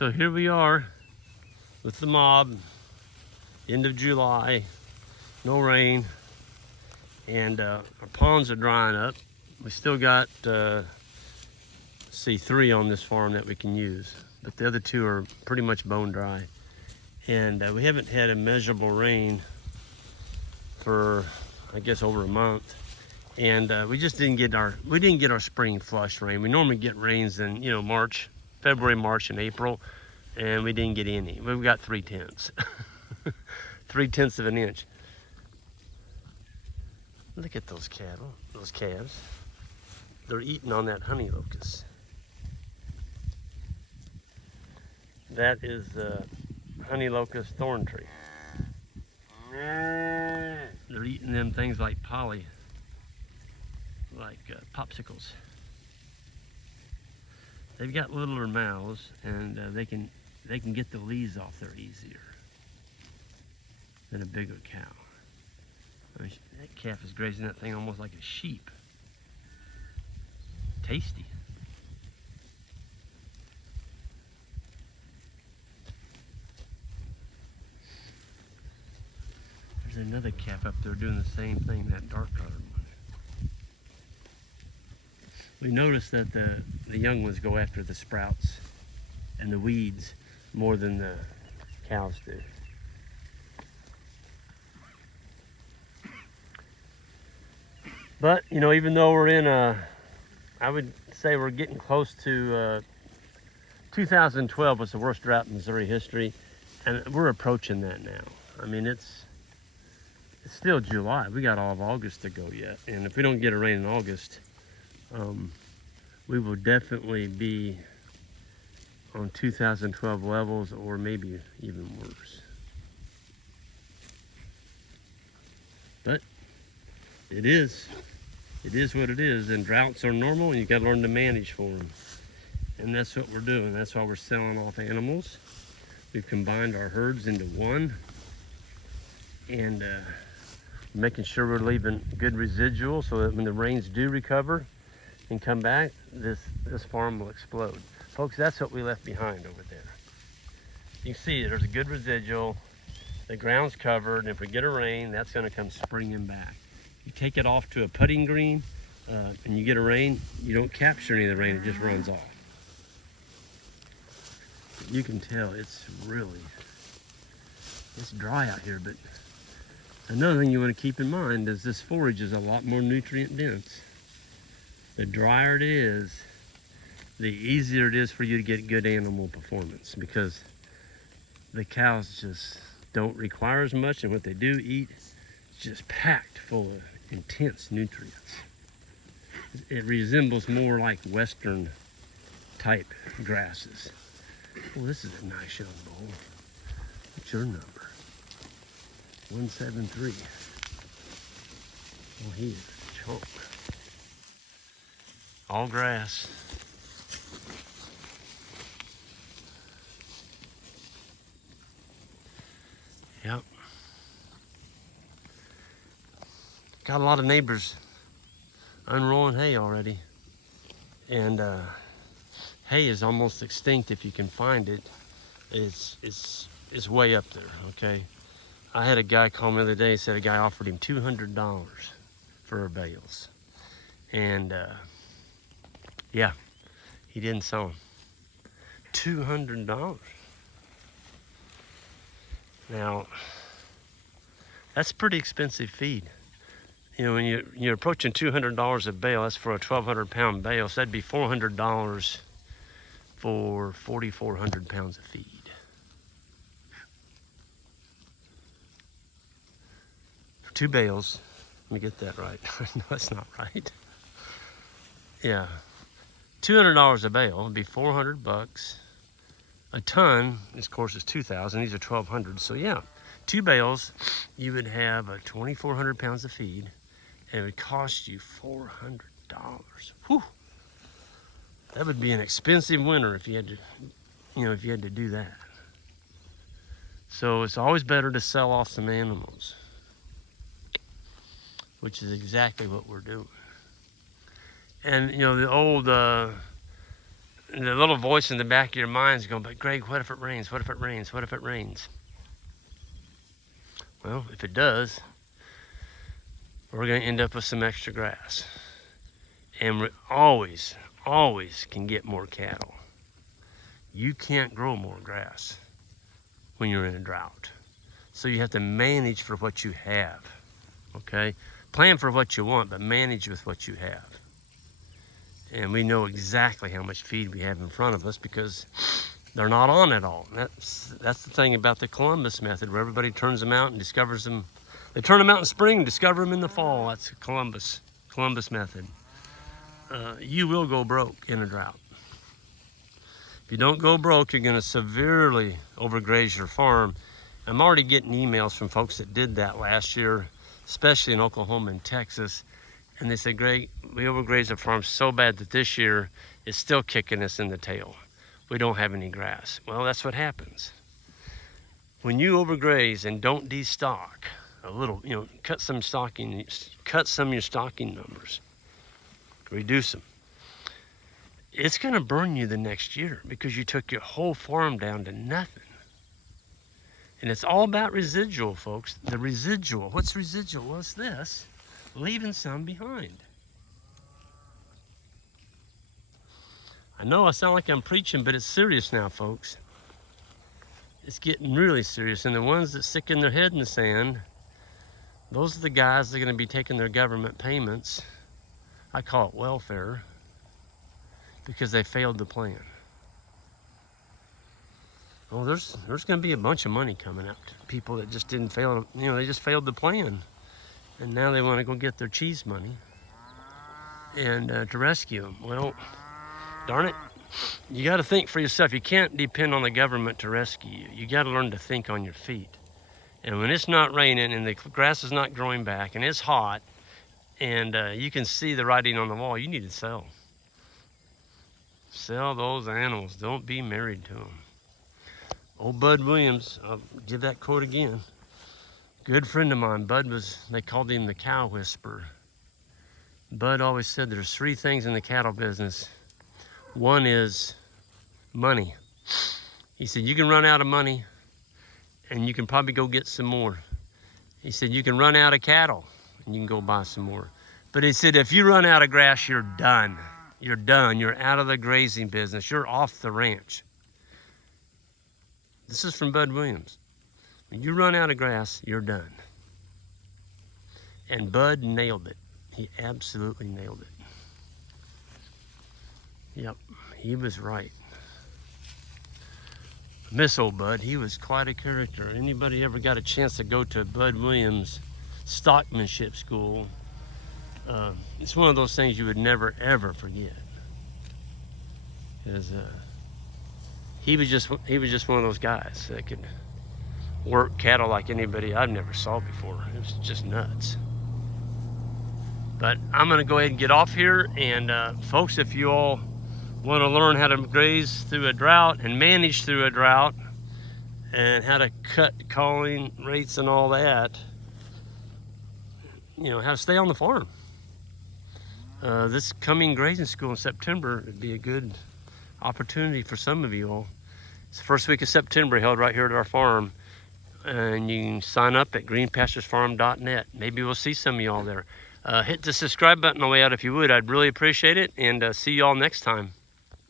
So here we are with the mob, end of July, no rain, and our ponds are drying up. We still got, see, 3 on this farm that we can use, but the other 2 are pretty much bone dry. And we haven't had a measurable rain for, I guess, over a month. And we just didn't get our spring flush rain. We normally get rains in, February, March, and April, and we didn't get any. We've got 3/10. 3/10 of an inch. Look at those cattle, those calves. They're eating on that honey locust. That is the honey locust thorn tree. They're eating them things like popsicles. They've got littler mouths, and they can get the leaves off there easier than a bigger cow. I mean, that calf is grazing that thing almost like a sheep. Tasty. There's another calf up there doing the same thing, that dark colored one. We noticed that the young ones go after the sprouts and the weeds more than the cows do. But, even though we're in I would say we're getting close to 2012 was the worst drought in Missouri history, and we're approaching that now. I mean, it's still July. We got all of August to go yet, and if we don't get a rain in August, we will definitely be on 2012 levels, or maybe even worse. But it is what it is, and droughts are normal, and you got to learn to manage for them. And that's what we're doing. That's why we're selling off animals. We've combined our herds into one, and making sure we're leaving good residual so that when the rains do recover and come back, this farm will explode. Folks, that's what we left behind over there. You can see there's a good residual. The ground's covered, and if we get a rain, that's going to come springing back. You take it off to a putting green, and you get a rain, you don't capture any of the rain, it just runs off. You can tell it's dry out here, but another thing you want to keep in mind is this forage is a lot more nutrient dense. The drier it is, the easier it is for you to get good animal performance, because the cows just don't require as much, and what they do eat is just packed full of intense nutrients. It resembles more like western type grasses. Well, this is a nice young bull. What's your number? 173. Well, he is a chunk. All grass. Yep. Got a lot of neighbors unrolling hay already. And hay is almost extinct if you can find it. It's way up there, okay? I had a guy call me the other day, said a guy offered him $200 for her bales. And yeah, he didn't sell them. $200. Now, that's pretty expensive feed. When you're approaching $200 a bale, that's for a 1,200 pound bale, so that'd be $400 for 4,400 pounds of feed. For 2 bales, let me get that right. No, that's not right. Yeah, $200 a bale would be $400. A ton, of course, is 2,000. These are 1,200. So yeah, 2 bales, you would have 2,400 pounds of feed, and it would cost you $400. Whew. That would be an expensive winter if you had to, if you had to do that. So it's always better to sell off some animals, which is exactly what we're doing. And the old the little voice in the back of your mind is going, but Greg, what if it rains? What if it rains? What if it rains? Well, if it does, we're going to end up with some extra grass. And we always can get more cattle. You can't grow more grass when you're in a drought. So you have to manage for what you have, okay? Plan for what you want, but manage with what you have. And we know exactly how much feed we have in front of us because they're not on at all. That's the thing about the Columbus method, where everybody turns them out and discovers them. They turn them out in spring and discover them in the fall. That's the Columbus method. You will go broke in a drought. If you don't go broke, you're going to severely overgraze your farm. I'm already getting emails from folks that did that last year, especially in Oklahoma and Texas. And they say, Greg, we overgrazed the farm so bad that this year it's still kicking us in the tail. We don't have any grass. Well, that's what happens. When you overgraze and don't destock a little, cut some of your stocking numbers, reduce them. It's going to burn you the next year because you took your whole farm down to nothing. And it's all about residual, folks. The residual. What's residual? Well, it's this. Leaving some behind. I know I sound like I'm preaching, but it's serious now, folks. It's getting really serious. And the ones that stick in their head in the sand, those are the guys that are going to be taking their government payments. I call it welfare, because they failed the plan. Well, there's going to be a bunch of money coming out to people that just didn't fail. They just failed the plan. And now they want to go get their cheese money and to rescue them. Well, darn it, you got to think for yourself. You can't depend on the government to rescue you. You got to learn to think on your feet. And when it's not raining and the grass is not growing back and it's hot and you can see the writing on the wall, you need to sell. Sell those animals. Don't be married to them. Old Bud Williams, I'll give that quote again. Good friend of mine, they called him the cow whisperer. Bud always said there's three things in the cattle business. One is money. He said, you can run out of money and you can probably go get some more. He said, you can run out of cattle and you can go buy some more. But he said, if you run out of grass, you're done. You're done. You're out of the grazing business. You're off the ranch. This is from Bud Williams. When you run out of grass, you're done. And Bud nailed it. He absolutely nailed it. Yep, he was right. Miss old Bud, he was quite a character. Anybody ever got a chance to go to Bud Williams stockmanship school, it's one of those things you would never ever forget. Because he was just one of those guys that could work cattle like anybody I've never saw before. It was just nuts. But I'm gonna go ahead and get off here, and folks, if you all want to learn how to graze through a drought and manage through a drought and how to cut calling rates and all that, how to stay on the farm. This coming grazing school in September would be a good opportunity for some of you all. It's the first week of September, held right here at our farm, and you can sign up at greenpasturesfarm.net. Maybe we'll see some of you all there. Hit the subscribe button on the way out if you would. I'd really appreciate it, and see you all next time.